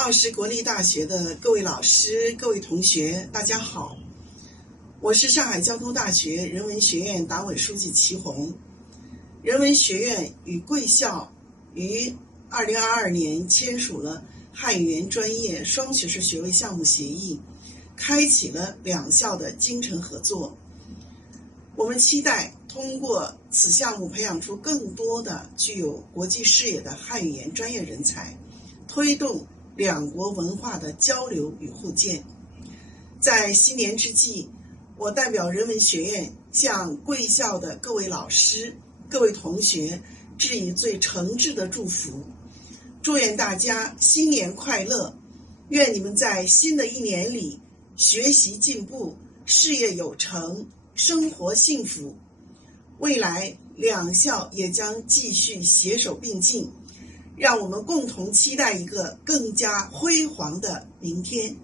奥什国立大学的各位老师、各位同学，大家好，我是上海交通大学人文学院党委书记齐红。人文学院与贵校于2022年签署了汉语言专业双学士学位项目协议，开启了两校的精诚合作。我们期待通过此项目培养出更多的具有国际视野的汉语言专业人才，推动两国文化的交流与互鉴。在新年之际，我代表人文学院向贵校的各位老师、各位同学致以最诚挚的祝福，祝愿大家新年快乐，愿你们在新的一年里学习进步，事业有成，生活幸福。未来两校也将继续携手并进，让我们共同期待一个更加辉煌的明天。